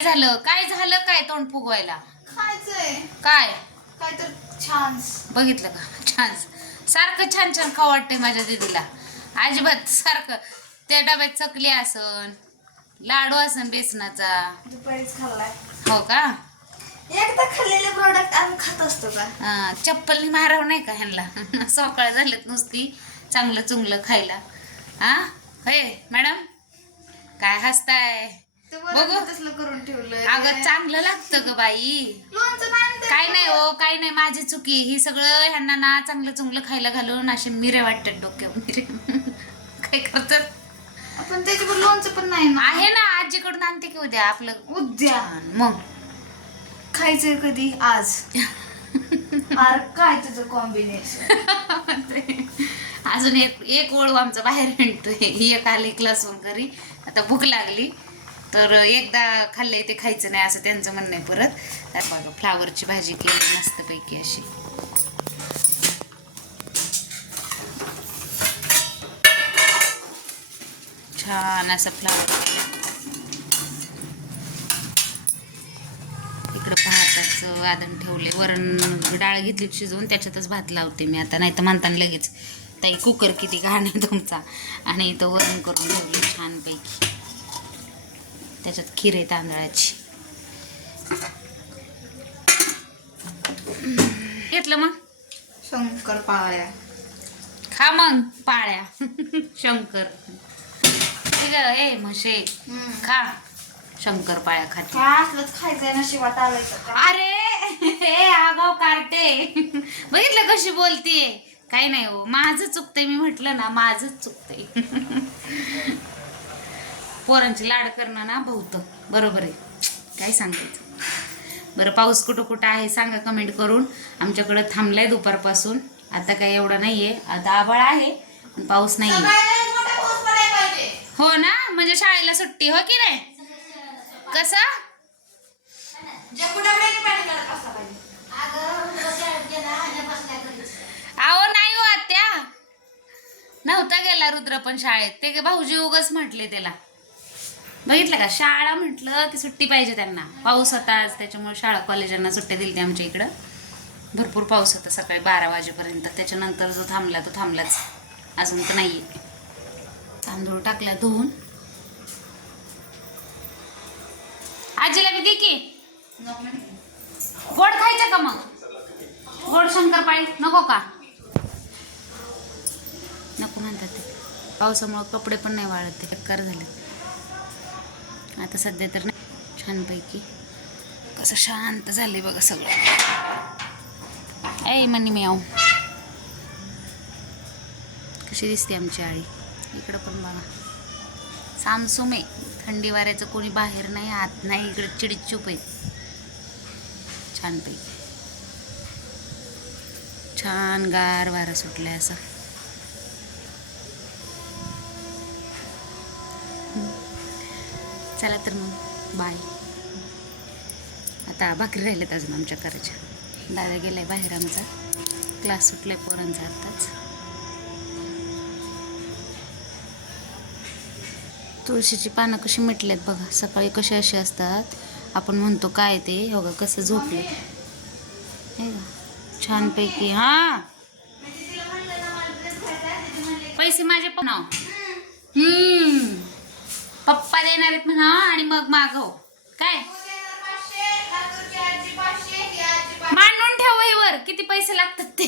झालं? काय झालं काय तोंड फुगवायला? खायचंय. काय? काय तर छान बघितलं का? छान सारखं छान छान खाऊ वाटतंय माझ्या दीदीला. अजिबात सारखं. त्या डब्यात चकली असन लाडू असन बेसनाचा. दुपारीच खाल्लाय. हो का? एकदा खाल्लेले प्रोडक्ट आम्ही खात असतो का? हा, चप्पलनी मारावं नाही का ह्यांना सकाळ झालेत नुसती चांगलं चुंगलं खायला. हा? होय मॅडम? काय हसताय? बघू. बरोबर तसलं करून ठेवलंय. अगं चांगलं लागतं ग बाई. काय नाही हो काय नाही माझी चुकी ही सगळं ह्यांना ना चांगलं चुंगलं खायला घालून असे मिरे वाटतात डोक्यावर. मिरे. काय करतात? आपण त्याच्यावर लोणचं पण नाही ना. आहे ना आजीकडून आणते की उद्या आपलं. उद्या. मग. खायचंय कधी? आज. अरे काय तुझं कॉम्बिनेशन अजून एक एक ओळू आमचा बाहेर हिंडतोय. ही एक आली क्लासहून घरी. आता भूक लागली. तर एकदा खाल्लंय ते खायचं नाही असं त्यांचं म्हणणं आहे परत. तर बघा फ्लावरची भाजी केली मस्तपैकी अशी. छान असं फ्लावर इकडं भाताचं वादन ठेवले वरण डाळ घेतली शिजवून त्याच्यातच भात लावते मी आता. नाही तर म्हणताना लगेच ताई कुकर किती घाण आहे तुमचा. आणि इथं वरण करून ठेवली छानपैकी. त्याच्यात खीर आहे तांदळाची. घेतलं मग? शंकर पाळ्या. खा मग पाळ्या. शंकर. ए म्हशे. खा. शंकर पाळ्या खाते. खायचंय आलायचं का अरे आगाव कार्टे. बघितलं कशी बोलतीये? काही नाही हो माझं चुकतंय मी म्हटलं ना माझंच चुकतंय. पोरांची लाड करणं ना बहुत. बरोबर आहे. काय सांगायचं? बरं पाऊस कुठं कुठं आहे सांगा कमेंट करून. आमच्याकडं थांबलाय दुपारपासून. आता काय एवढं नाहीये. आता आभाळ आहे पण पाऊस नाही हो ना? म्हणजे शाळेला सुट्टी हो की नाही? कसं? आहो अहो नाही हो आत्या. नव्हता गेला रुद्र पण शाळेत. ते भाऊजी उगच म्हटले त्याला. बघितलं का? शाळा म्हटलं की सुट्टी पाहिजे त्यांना. पाऊस होता आज त्याच्यामुळे शाळा कॉलेजांना सुट्ट्या दिल्या आमच्या इकडं. भरपूर पाऊस होता सकाळी बारा वाजेपर्यंत. त्याच्यानंतर जो थांबला तो थांबलाच. अजून तर नाही तांदूळ टाकला धुवून. आजीला बी की. गोड खायचं का मग? गोड शंकरपाळी नको का? नको म्हणतात ते. पावसामुळं कपडे पण नाही वाळत ते. चक्कर झाले आता सध्या तर नाही. छानपैकी. कसं शांत झाले बघा सगळं. ऐ मनी मी आऊ कशी दिसते आमची आळी इकडं पण बघा. सामसुम आहे थंडी वाऱ्याचं कोणी बाहेर नाही आत नाही इकडे चिडीचूप आहे. छानपैकी. छान गार वारा सुटलाय असं. चला तर मग बाय आता भाकरी राहिल्यात अजून आमच्या करायच्या. दादा गेलाय बाहेर आमचा. क्लास सुटलाय पोरांचा आत्ताच तुळशीची पानं कशी मिटलेत बघा. सकाळी कशी अशी असतात. आपण म्हणतो काय ते हो का कसं झोपले हे का छानपैकी हा. पैसे माझे पण हम्म. पप्पा देणार आहेत म्हणा आणि मग मागव काय? मांडून ठेव वहीवर किती पैसे लागतात ते?